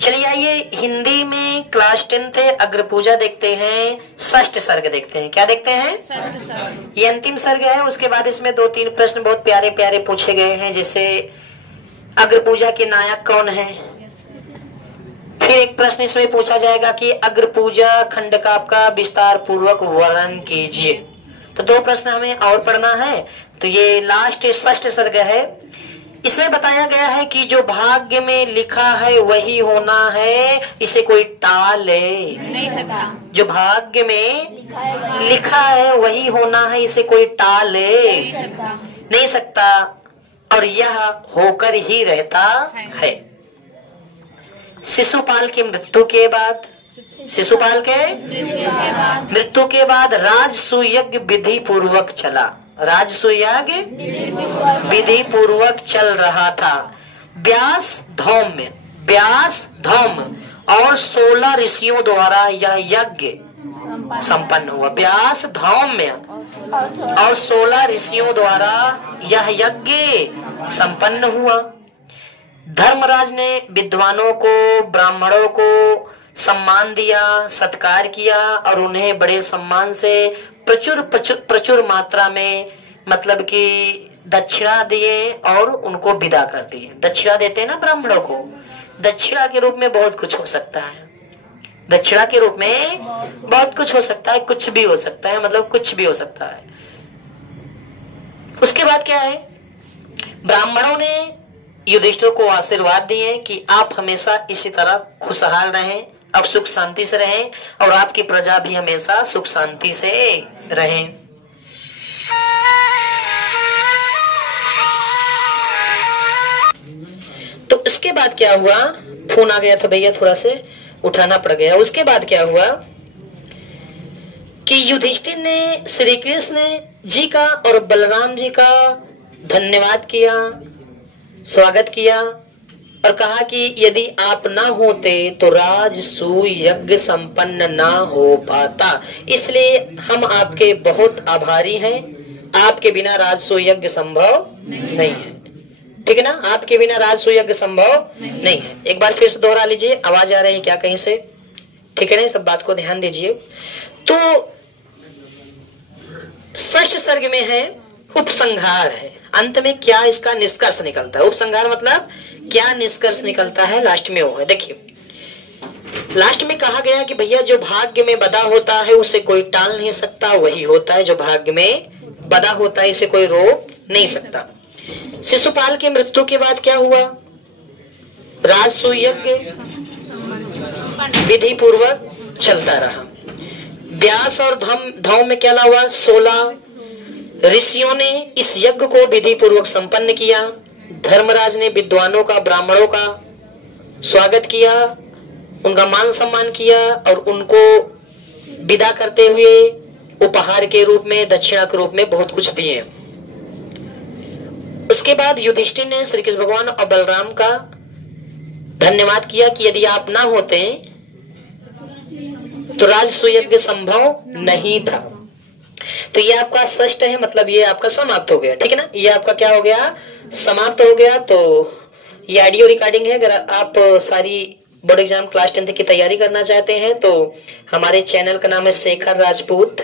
चलिए आइए हिंदी में क्लास 10th अग्र पूजा देखते हैं, षष्ठ सर्ग देखते हैं। क्या देखते हैं? षष्ठ सर्ग। ये अंतिम सर्ग है। उसके बाद इसमें 2-3 प्रश्न बहुत प्यारे प्यारे पूछे गए हैं, जैसे अग्र पूजा के नायक कौन है। फिर एक प्रश्न इसमें पूछा जाएगा कि अग्र पूजा खंड का आपका विस्तार पूर्वक वर्णन कीजिए। तो 2 प्रश्न हमें और पढ़ना है। तो ये लास्ट षष्ठ सर्ग है। इसमें बताया गया है कि जो भाग्य में लिखा है वही होना है, इसे कोई टाल नहीं सकता। जो भाग्य में लिखा है वही होना है, इसे कोई टाल नहीं सकता और यह होकर ही रहता है। शिशुपाल की मृत्यु के बाद मृत्यु के बाद राजसूय यज्ञ विधि पूर्वक चला। राजसूय यज्ञ विधि पूर्वक चल रहा था। व्यास धौम्य और 16 ऋषियों द्वारा यह यज्ञ संपन्न हुआ। व्यास धौम्य और 16 ऋषियों द्वारा यह यज्ञ संपन्न हुआ। धर्मराज ने विद्वानों को, ब्राह्मणों को सम्मान दिया, सत्कार किया और उन्हें बड़े सम्मान से प्रचुर मात्रा में मतलब कि दक्षिणा दिए और उनको विदा कर दिए। दक्षिणा देते हैं ना ब्राह्मणों को, दक्षिणा के रूप में बहुत कुछ हो सकता है। दक्षिणा के रूप में बहुत कुछ हो सकता है, कुछ भी हो सकता है, मतलब कुछ भी हो सकता है। उसके बाद क्या है, ब्राह्मणों ने युधिष्ठिर को आशीर्वाद दिए कि आप हमेशा इसी तरह खुशहाल रहें और सुख शांति से रहें और आपकी प्रजा भी हमेशा सुख शांति से रहें। तो उसके बाद क्या हुआ, फोन आ गया था भैया, थोड़ा से उठाना पड़ गया। उसके बाद क्या हुआ कि युधिष्ठिर ने श्री कृष्ण जी का और बलराम जी का धन्यवाद किया, स्वागत किया और कहा कि यदि आप ना होते तो राजसूय यज्ञ संपन्न ना हो पाता, इसलिए हम आपके बहुत आभारी हैं। आपके बिना राजसूय यज्ञ संभव नहीं है। ठीक है ना, आपके बिना राजसूय यज्ञ संभव नहीं है। एक बार फिर से दोहरा लीजिए, आवाज आ रही है क्या कहीं से? ठीक है ना, सब बात को ध्यान दीजिए। तो षष्ठ सर्ग में है उपसंहार है। अंत में क्या इसका निष्कर्ष निकलता है? उपसंहार मतलब क्या निष्कर्ष निकलता है, लास्ट में वो है। देखिए लास्ट में कहा गया कि भैया जो भाग्य में बदा होता है उसे कोई टाल नहीं सकता, वही होता है जो भाग्य में बदा होता है, इसे कोई रोक नहीं सकता। शिशुपाल की मृत्यु के बाद क्या हुआ, राजसूय यज्ञ विधि पूर्वक चलता रहा। व्यास और धौम में क्या हुआ, 16 ऋषियों ने इस यज्ञ को विधि पूर्वक संपन्न किया। धर्मराज ने विद्वानों का, ब्राह्मणों का स्वागत किया, उनका मान सम्मान किया और उनको विदा करते हुए उपहार के रूप में, दक्षिणा के रूप में बहुत कुछ दिए। उसके बाद युधिष्ठिर ने श्री कृष्ण भगवान और बलराम का धन्यवाद किया कि यदि आप ना होते तो राजसूय यज्ञ संभव नहीं था। तो ये आपका षष्ठ है, मतलब ये आपका समाप्त हो गया। ठीक है ना, ये आपका क्या हो गया, समाप्त हो गया। तो ये ऑडियो रिकॉर्डिंग है। अगर आप सारी बोर्ड एग्जाम क्लास 10th की तैयारी करना चाहते हैं तो हमारे चैनल का नाम है शेखर राजपूत।